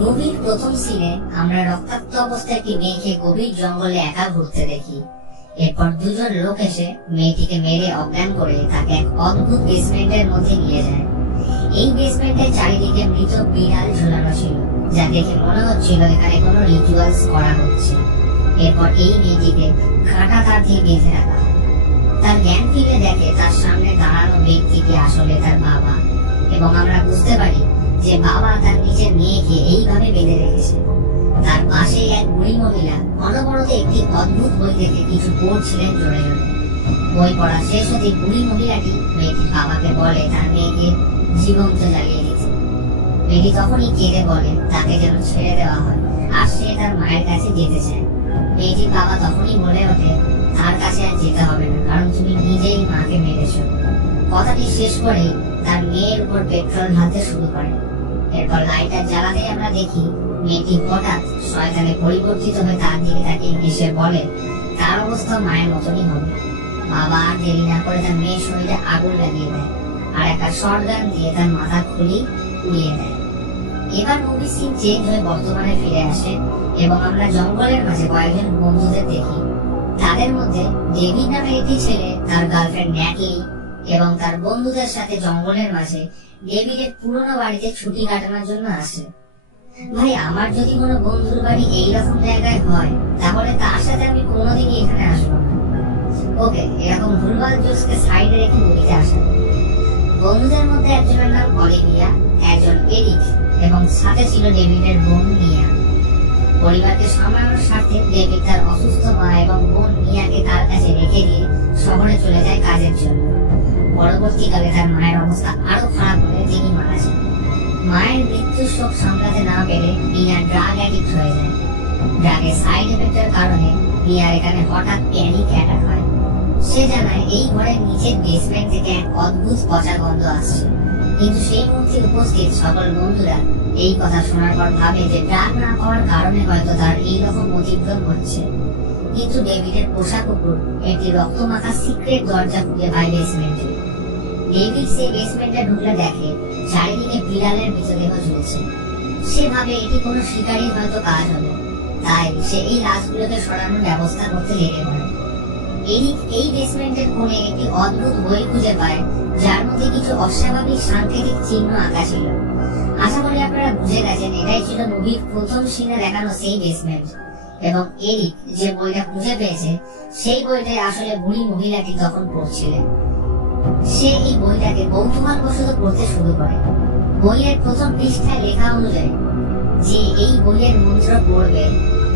মুভির প্রথম সিনে আমরা রক্তাক্ত অবস্থায় একটি মেয়েকে গভীর জঙ্গলে একা ঘুরতে দেখি। এরপর দুজন লোক এসে মেয়েটিকে মেরে অজ্ঞান করে তাকে এক অদ্ভুত বেসমেন্টের মধ্যে নিয়ে যায়। এই বেসমেন্টের চারিদিকে মৃত বিড়াল ঝুলানো ছিল, যা দেখে মনে হচ্ছিল এখানে কোনো রিচুয়ালস করা হচ্ছে। এরপর এই মেয়েটিকে কাঁটা তার দিয়ে বেঁধে রাখা হয়। তার জ্ঞান ফিরে দেখে তার সামনে দাঁড়ানো ব্যক্তিটি আসলে তার বাবা, এবং আমরা বুঝতে পারি যে বাবা তার নিজের মেয়েকে এইভাবে বেঁধে রেখেছে। তার পাশে এক বুড়ি মহিলা অনবরত একটি অদ্ভুত বই থেকে কিছু পড়ছিলেন জোরে জোরে। বই পড়া শেষ হতে বুড়ি মহিলাটি মেয়েটির বাবাকে বলে তার মেয়েকে জীবন্ত জ্বালিয়ে দিতে। মেয়েটি তখনই কেঁদে বলে তাকে যেন ছেড়ে দেওয়া হয়, আর সে তার মায়ের কাছে যেতে চায়। মেয়েটির বাবা তখনই বলে ওঠে তার কাছে আর যেতে হবে না, কারণ তুমি নিজেই মাকে মেরেছো। কথাটি শেষ করে তার মেয়ের উপর পেট্রোল ঢালতে শুরু করে। এরপর লাইটার জ্বালাতে আমরা দেখি মেয়েটি হঠাৎ শয়তানে পরিবর্তিত হয়ে তার দিকে তাকিয়ে হেসে বলে তার অবস্থা মায়ের মতনই হবে। বাবা আর দেরি না করে তার মেয়ের শরীরে আগুন লাগিয়ে দেয়, আর একটা শটগান দিয়ে তার মাথা খুলি উড়িয়ে দেয়। এবার মুভি সিন চেঞ্জ হয়ে বর্তমানে ফিরে আসে, এবং আমরা জঙ্গলের মাঝে কয়েকজন বন্ধুদের দেখি। তাদের মধ্যে ডেভিড নামের একটি ছেলে, তার গার্লফ্রেন্ড ন্যাটলি এবং তার বন্ধুদের সাথে জঙ্গলের মাঝে ডেভিডের পুরনো বাড়িতে ছুটি কাটানোর জন্য আসে। ভাই, আমার যদি কোনো বন্ধুর বাড়ি এইরকম জায়গায় হয়, তাহলে তার সাথে আমি কোনোদিনই এখানে আসবো না। ওকে, এরকম ভুলভাল জোকসকে সাইডে রেখে মুভিতে আসা। বন্ধুদের মধ্যে একজনের নাম অলিভিয়া, একজন এরিক, এবং সাথে ছিল ডেভিডের বোন মিয়া। পরিবারকে সামলানোর স্বার্থে ডেভিড তার অসুস্থ মা এবং বোন মিয়াকে তার কাছে রেখে দিয়ে শহরে চলে যায় কাজের জন্য। পরবর্তীকালে তার মায়ের অবস্থা আরো খারাপ হলে তিনি মারা যান। মায়ের মৃত্যুর শোক সামলাতে না পেরে মিয়া ড্রাগ অ্যাডিক্ট হয়ে যায়। ড্রাগের সাইড এফেক্টের কারণে মিয়ার এখানে হঠাৎ প্যানিক অ্যাটাক হয়। সে জানায় এই ঘরের নিচের বেসমেন্ট থেকে এক অদ্ভুত পচা গন্ধ আসছে, কিন্তু সেই মুহূর্তে উপস্থিত সকল বন্ধুরা এই কথা শোনার পর ভাবে যে ড্রাগ না পাওয়ার কারণে হয়তো তার এইরকম অতিক্রম হচ্ছে। কিন্তু ডেভিডের পোষা কুকুর একটি রক্তমাখা সিক্রেট দরজা খুলে পায় বেসমেন্টে। ডেভিড সেই বেসমেন্টে ঢুকলে দেখে চারিদিকে বিড়ালের মৃতদেহ ঝুলছে। সে ভাবে এটি কোনো শিকারীর হয়তো কাজ হবে, তাই সে এই লাশগুলোকে সরানোর ব্যবস্থা করতে লেগে পড়ে। এরিক এই বেসমেন্টের কোণে একটি অদ্ভুত বই খুঁজে পায়, যার মধ্যে কিছু অস্বাভাবিক সাংকেতিক চিহ্ন আঁকা ছিল। আশা করি আপনারা বুঝে গেছেন এটাই ছিল মুভির প্রথম সিনে দেখানো সেই বেসমেন্ট, এবং এরিক যে বইটা খুঁজে পেয়েছে সেই বইটাই আসলে বুড়ি মহিলাটি তখন পড়ছিলেন। সে এই বইটাকে কৌতূহলবশত পড়তে শুরু করে। বইয়ের প্রথম পৃষ্ঠায় লেখা অনুযায়ী যে এই বইয়ের মন্ত্র পড়বে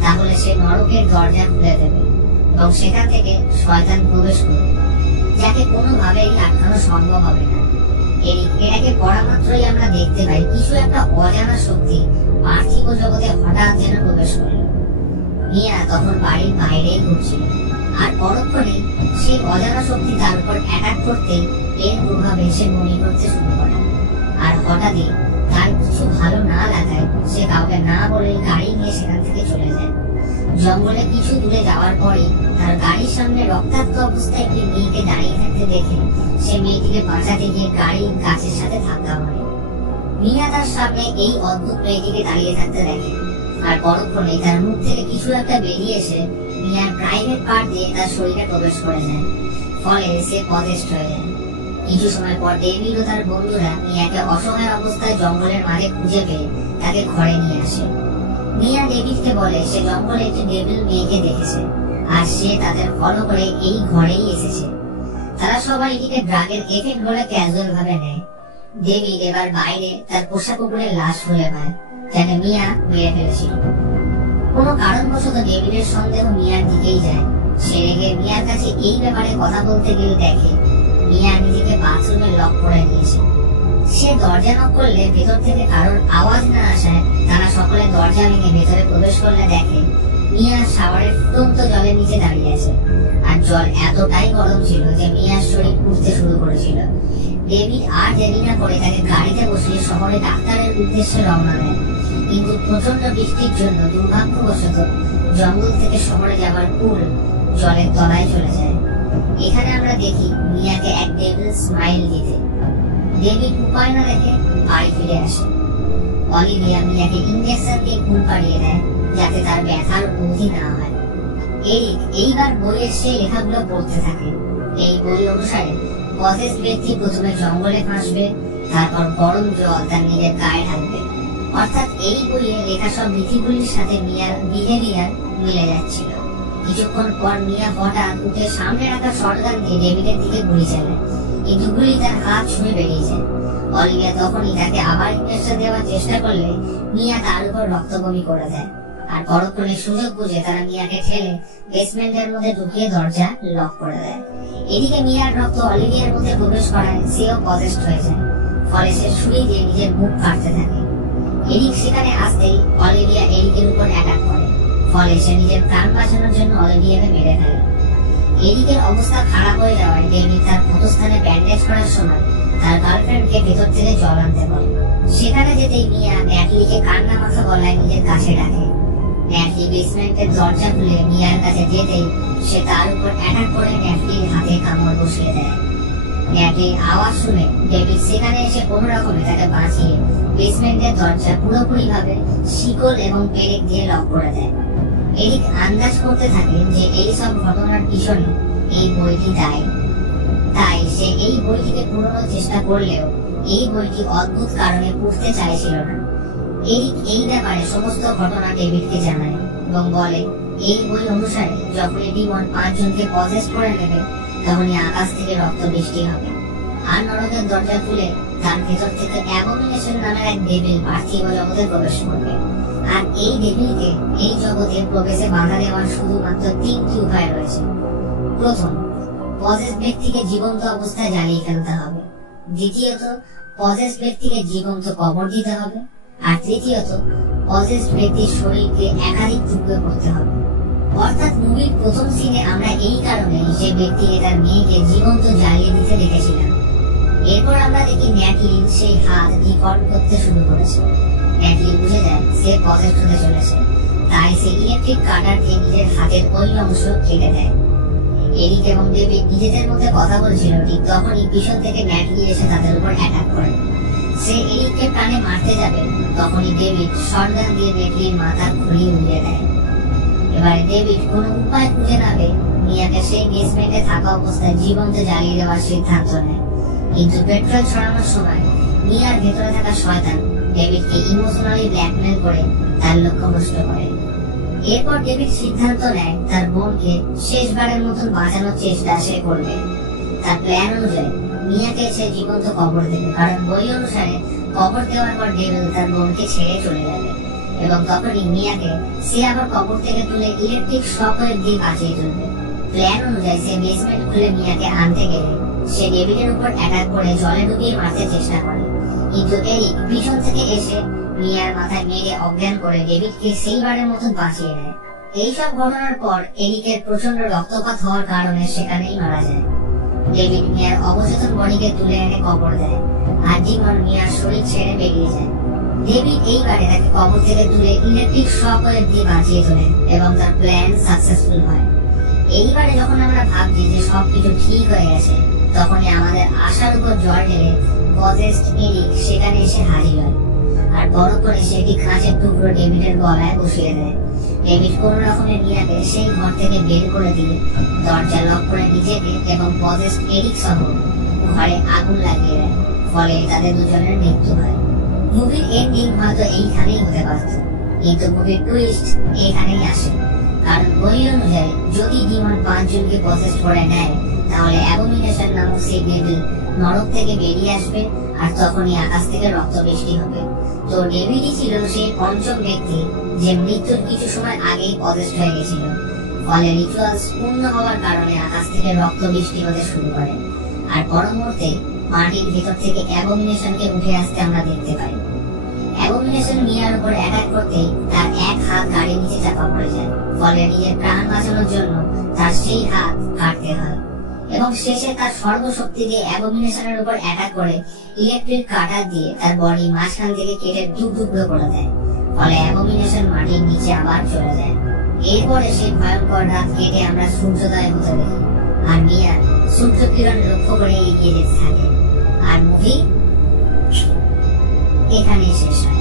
তাহলে সে নরকের দরজা খুলে দেবে এবং সেখান থেকে শয়তান প্রবেশ করবে, যাকে কোনোভাবেই আটকানো সম্ভব হবে না। এটাকে পড়া মাত্রই আমরা দেখতে পাই কিছু একটা অজানা শক্তি পার্থিব জগতে হঠাৎ যেন প্রবেশ করল। মিয়া তখন বাড়ির বাইরেই ঘুরছিল, আর পরক্ষণে সেই অজানা শক্তি তার উপর অ্যাটাক করতে এর প্রভাবে সে মনে করতে শুরু করে। আর হঠাৎই তার কিছু ভালো না লাগায় সে কাউকে না বলে গাড়ি নিয়ে সেখান থেকে চলে যায়। জঙ্গলে কিছু দূরে যাওয়ার পরে তার গাড়ির সামনে রক্তাক্ত অবস্থায় একটি মেয়েকে দাঁড়িয়ে থাকতে দেখে সে মেয়েটিকে বাঁচাতে গিয়ে গাড়ির গাছের সাথে ধাক্কা মারে। মিয়া তার সামনে এই অদ্ভুত মেয়েটিকে দাঁড়িয়ে থাকতে দেখে, আর পরক্ষণে তার মুখ থেকে কিছু একটা বেরিয়ে এসে মিয়ার প্রাইভেট পার্ট দিয়ে তার শরীরে প্রবেশ করে যায়, ফলে সে পদেষ্ট হয়ে যায়। কিছু সময় পর ডেভিড ও তার বন্ধুরা মিয়াকে অসহায় অবস্থায় জঙ্গলের মাঝে খুঁজে পেয়ে তাকে ঘরে নিয়ে আসে। মিয়া ডেভিডকে বলে সে জঙ্গলে একটি ডেভিল মেয়েকে দেখেছে, আর সে তাদের ফলো করে এই ঘরেই এসেছে। তারা সবাই এটিকে ড্রাগের এফেক্ট বলে ক্যাজুয়াল ভাবে নেয়। ডেভিড এবার বাইরে তার পোষা কুকুরের লাশ খুঁজে পায়, যাকে মিয়া মেরে ফেলেছিল। কোনো কারণবশত ডেভিডের সন্দেহ মিয়ার দিকেই যায়। সে রেগে মিয়ার কাছে এই ব্যাপারে কথা বলতে গেলে দেখে মিয়া নিজেকে বাথরুমে লক করে দিয়েছে। সে দরজা নক করলে ভেতর থেকে কারোর আওয়াজ না আসায় তারা সকলে দরজা ভেঙে ভেতরে প্রবেশ করলে দেখে মিয়া শাওয়ারের ফুটন্ত জলের নিচে দাঁড়িয়ে আছে, আর জল এতটাই গরম ছিল যে মিয়ার শরীর পুড়তে শুরু করেছিল। ডেভিড আর দেরি না করে তাকে গাড়িতে বসিয়ে শহরে ডাক্তারের উদ্দেশ্যে রওনা দেয়, কিন্তু প্রচন্ড বৃষ্টির জন্য দুর্ভাগ্যবশত জঙ্গল থেকে শহরে যাওয়ার পুল জলের তলায় চলে যায়। এখানে আমরা দেখি মিয়াকে এক ডেভিল স্মাইল দিতে। ডেভিড উপায় না দেখে বাড়ি ফিরে আসে। অলিভিয়া মিয়াকে ইনজেকশন দিয়ে ঘুম পাড়িয়ে দেয় যাতে তার ব্যথার অবধি না হয়। এরিক এইবার বইয়ের সেই লেখাগুলো পড়তে থাকে। এই বই অনুসারে পজেসড ব্যক্তি প্রথমে জঙ্গলে ফাঁসবে, তারপর গরম জল তার নিজের গায়ে ঢালবে। অর্থাৎ এই বইয়ে লেখা সব রীতিগুলির সাথে মিয়ার বিহেভিয়ার মিলে যাচ্ছিল। কিছুক্ষণ পর মিয়া হঠাৎ উঠে সামনে রাখা শটগান দিয়ে ডেভিডের দিকে গুলি চালায়, কিন্তু গুলি তার হাত ছুঁয়ে বেরিয়ে যায়। অলিভিয়া তখনই তাকে আবার ইনজেকশন দেওয়ার চেষ্টা করলে মিয়া তার উপর রক্তবমি করে দেয়। আর পরক্ষণে সুযোগ বুঝে তারা মিয়াকে ঠেলে বেসমেন্টের মধ্যে ঢুকিয়ে দরজা লক করে দেয়। এদিকে মিয়ার রক্ত অলিভিয়ার মধ্যে প্রবেশ করায় সেও পজেসড হয়ে যায়। ফলে সে ছুরি দিয়ে নিজের মুখ কাটতে থাকে। এরিক সেখানে আসতেই অলিভিয়া এরিকের উপর অ্যাটাক করে। ফলে সে নিজের প্রাণ বাঁচানোর জন্য অলিভিয়াকে মেরে ফেলে। এরিকের অবস্থা খারাপ হয়ে যাওয়ায় ডেভিড তার ক্ষতস্থানে ব্যান্ডেজ করার সময় তার গার্লফ্রেন্ডকে ভেতর থেকে জল আনতে বলে। সেখানে যেতেই মিয়া ন্যাটলিকে কান্না মাখা গলায় নিজের কাছে ডাকে। ন্যাটলি বেসমেন্টের দরজা খুলে মিয়ার কাছে যেতেই সে তার উপর অ্যাটাক করে ন্যাটলির হাতে কামড় বসিয়ে দেয়। ন্যাটলির আওয়াজ শুনে ডেভিড সেখানে এসে কোনো রকমে তাকে বাঁচিয়ে বেসমেন্টের দরজা পুরোপুরি ভাবে শিকল এবং পেরেক দিয়ে লক করে দেয়। এরিক আন্দাজ করতে থাকে যে এই সব ঘটনার পিছনে এই বইটি দায়ী। তাই সে এই বইটিকে পুরোনোর চেষ্টা করলেও এই বইটি অদ্ভুত কারণে পড়তে চাইছিল না। এরিক এই ব্যাপারে সমস্ত ঘটনা ডেভিডকে জানায় এবং বলে এই বই অনুসারে যখনই ডিমন 5 জনকে পজেস করে নেবে তখনই আকাশ থেকে রক্ত বৃষ্টি হবে। আর নরকের দরজা খুলে তার ভেতর থেকে অ্যাবোমিনেশন নামের এক ডেভিল পার্থিব জগতে প্রবেশ করবে। আর এই ডেভিলকে এই জগতে প্রবেশে বাধা দেওয়ার শুধুমাত্র 3টি উপায় রয়েছে। প্রথম, পজেসড ব্যক্তিকে জীবন্ত অবস্থায় জ্বালিয়ে ফেলতে হবে। দ্বিতীয়ত, পজেসড ব্যক্তিকে জীবন্ত কবর দিতে হবে। আর তৃতীয়ত, পজেসড ব্যক্তির শরীরকে একাধিক টুকরো করতে হবে। অর্থাৎ মুভির প্রথম সিনে আমরা এই কারণে যে ব্যক্তিকে তার মেয়েকে জীবন্ত জ্বালিয়ে দিতে দেখেছিলাম। এরপর আমরা দেখি ন্যাটলি সেই হাত ডিফর্ম করতে শুরু করেছে। ন্যাটলি বুঝে যায় সে পজেসড হতে চলেছে, তাই সে ইলেকট্রিক কাটার দিয়ে নিজের হাতের ওই অংশ কেটে দেয়। এরিক এবং ডেভিড নিজেদের মধ্যে কথা বলছিল, ঠিক তখনই পিছন থেকে ন্যাটলি এসে তাদের উপর অ্যাটাক করে। সে এরিককে প্রাণে মারতে যাবে, তখনই ডেভিড শটগান দিয়ে ন্যাটলির মাথা খুঁড়িয়ে উড়িয়ে দেয়। এবারে ডেভিড কোনো উপায় খুঁজে না পেয়ে মিয়াকে সেই বেসমেন্টে থাকা অবস্থায় জীবন্ত জ্বালিয়ে দেওয়ার সিদ্ধান্ত নেয়। কিন্তু পেট্রোল ছড়ানোর সময় মিয়ার ভেতরে থাকা শয়তান ডেভিডকে ইমোশনালি ব্ল্যাকমেল করে তার লক্ষ্য নষ্ট করে। এরপর ডেভিড সিদ্ধান্ত নেয় তার বোনকে শেষবারের মতন বাঁচানোর চেষ্টা সে করবে। তার প্ল্যান অনুযায়ী মিয়াকে সে জীবন্ত কবর দেবে, কারণ বই অনুসারে কবর দেওয়ার পর ডেভিল তার বোনকে ছেড়ে চলে যাবে এবং তখনই মিয়াকে সে আবার কবর থেকে তুলে ইলেকট্রিক শক ওয়েভ দিয়ে বাঁচিয়ে তুলবে। প্ল্যান অনুযায়ী সে বেসমেন্ট খুলে মিয়াকে আনতে গেলে সে ডেভিডের উপর অ্যাটাক করে জলে ডুবিয়ে মারতে চেষ্টা করে, কিন্তু এরিক পিছন থেকে এসে মিয়ার মাথায় মেরে অজ্ঞান করে ডেভিডকে সেইবারের মতন বাঁচিয়ে নেয়। এইসব ঘটনার পর এরিকের প্রচন্ড রক্তপাত হওয়ার কারণে সেখানেই মারা যায়। ডেভিড মিয়ার অবচেতন বডিকে তুলে এনে কবর দেয় আর ডিমন মিয়ার শরীর ছেড়ে বেরিয়ে যায়। ডেভিড এইবারে তাকে কবর থেকে তুলে ইলেকট্রিক শক ওয়েভ দিয়ে বাঁচিয়ে তোলে এবং তার প্ল্যান সাকসেসফুল হয়। এইবারে যখন আমরা ভাবছি যে সবকিছু ঠিক হয়ে গেছে, তখনই আমাদের আশার উপর জল ঢেলে পজেসড এরিক সেখানে এসে হাজির হয় আর বড় করে সেটি কাঁচের টুকরো ডেভিডের গলায় বসিয়ে দেয়। ডেভিড কোন রকমের মিয়াকে সেই ঘর থেকে বের করে দিয়ে দরজা লক করে নিজেকে এবং পজেসড এরিক সহ ঘরে আগুন লাগিয়ে দেয়। ফলে তাদের দুজনের মৃত্যু হয়। মুভির এন্ডিং হয়তো এইখানেই হতে পারত, কিন্তু মুভির টুইস্ট এখানেই আসে। কারণ বই অনুযায়ী যদি ডিমন 5 জনকে পজেসড করে নেয়, তাহলে অ্যাবোমিনেশন নামক সেই ডেভিল নরক থেকে বেরিয়ে আসবে আর তখনই আকাশ থেকে রক্ত বৃষ্টি হবে। তো ডেভিডই ছিল সেই পঞ্চম ব্যক্তি যে মৃত্যুর কিছু সময় আগেই পজেসড হয়ে গেছিল। ফলে রিচুয়ালস পূর্ণ হওয়ার কারণে আকাশ থেকে রক্ত বৃষ্টি হতে শুরু করে আর পর মুহূর্তে মাটির ভিতর থেকে অ্যাবোমিনেশনকে উঠে আসতে আমরা দেখতে পাই। অ্যাবোমিনেশন মিয়ার উপর অ্যাটাক করতেই তার এক হাত গাড়ির নিচে চাপা পড়ে যায়। ফলে নিজের প্রাণ বাঁচানোর জন্য তার সেই হাত কাটতে হয় এবং শেষে তার সর্বশক্তি দিয়ে অ্যাবোমিনেশনের উপর অ্যাটাক করে ইলেকট্রিক কাটার দিয়ে তার বডি মাঝখান থেকে কেটে টুকরো করে দেয়। ফলে অ্যাবোমিনেশন মাটির নিচে আবার চলে যায়। এরপরে সেই ভয়ঙ্কর রাত কেটে আমরা সূর্যোদয় হতে দেখি আর মিয়া সূর্য কিরণ লক্ষ্য করে এগিয়ে যেতে থাকে। আর মুভি এখানেই শেষ হয়।